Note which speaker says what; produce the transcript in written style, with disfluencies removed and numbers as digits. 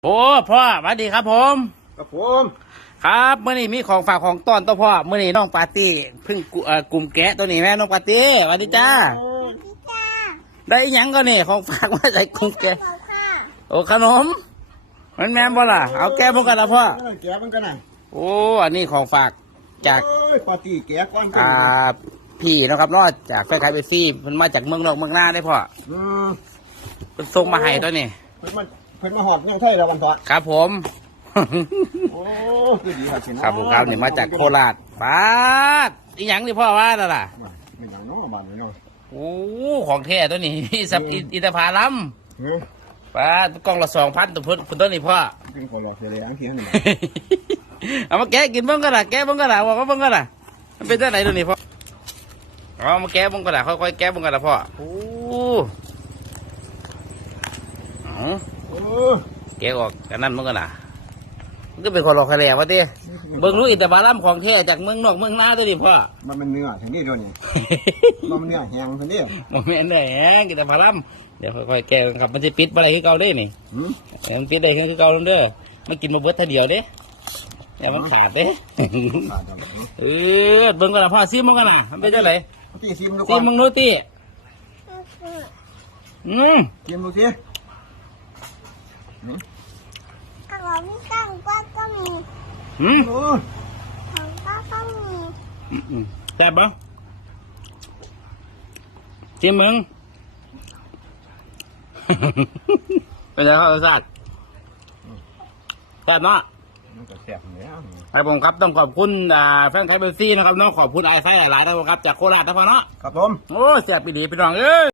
Speaker 1: โอ้พ่อสวัสดีครับผม
Speaker 2: ครับผม
Speaker 1: ครับเมื่อนี้มีของฝากของต้อนตัวพ่อเมื่อนี้น้องปาร์ตี้เพิ่งกลุ่มแกะตัวนี้แม่น้องปาร์ตี้สวัสดีจ้าได้อิหยังก็นี่ของฝากมาใส่กลุ่มแกะโอ้ขนมมันแม่นบ่ล่ะเอาแก้มันกันนะพ่อ
Speaker 2: แกะมันกันนะ
Speaker 1: โอ้อันนี้ของฝากจาก
Speaker 2: ปาร์ตี้แกะก้อน
Speaker 1: พี่นะครับเนาะจากแฟนขายเบซี่มันมาจากเมืองนอกเมืองหน้าได้พ่อเป็นส่งมาให้ตัวนี้
Speaker 2: เพิ่นมาหอดยังไทยแล้ววันพอ
Speaker 1: ครับผม
Speaker 2: โอ้คือดี
Speaker 1: ครับผมครับนี่มาจากโคราชป้าดอีหยังนี่พ่อว่าน่ะล่ะ
Speaker 2: ไม่หยังเนาะบ้านนี้เนาะ
Speaker 1: โอ้ของแท้ตัวนี้อินทผลัมป้ากล่องละ2,000ตัวพุ่นตัวนี้พ่อ
Speaker 2: เป็นคนหลอกเลยอันเทียนนี่
Speaker 1: เอามาแกะกินบ้างก็ได้แกะบ้างก็ได้บอกว่าบ้างก็ได้มันเป็นตัวไหนตัวนี้พ่อเอามาแกะบ้างก็ได้ค่อยๆแกะบ้างก็ได้พ่อโอ้แกะออกกันนั่นมันก็น่ะมันก็เป็นคนหลอกใครแล้ววะทีเบิ่งรู้อินทผลัมของแท้จากเมืองนอกเมืองนาตัวนี้พ่อ
Speaker 2: มันเป็นเนื้อทั้งนี้ด้วยนี่มันเนื้อแห้งทั้งนี้
Speaker 1: มันเป็นแหงอินทผลัมเดี๋ยวค่อยๆแกะครับมันจะปิดอะไรให้เก่าได้นี่มันปิดได้คือเก่าเด้อมันกินมาเบิดทีเดียวเด้อย่ามันขาดเด้เบิ่งกันนะพ่อซิมมันกันนะมันเป็นจังได
Speaker 2: ซิม
Speaker 1: มึงดูตี
Speaker 2: ซิมดูสิ
Speaker 3: ของตั้งก็มีของก็มี
Speaker 1: แซ่บปะชิมมึงเป็นไงครับรสชาติแซ่บเนาะครับผมครับต้องขอบคุณแฟนไทยเบลซี่นะครับน้องขอบคุณไอซ์หลายๆนะครับจากโคราชนะพ่อเนาะ
Speaker 2: ครับผม
Speaker 1: โอ้แซ่บปีดีพี่น้องเอ้ย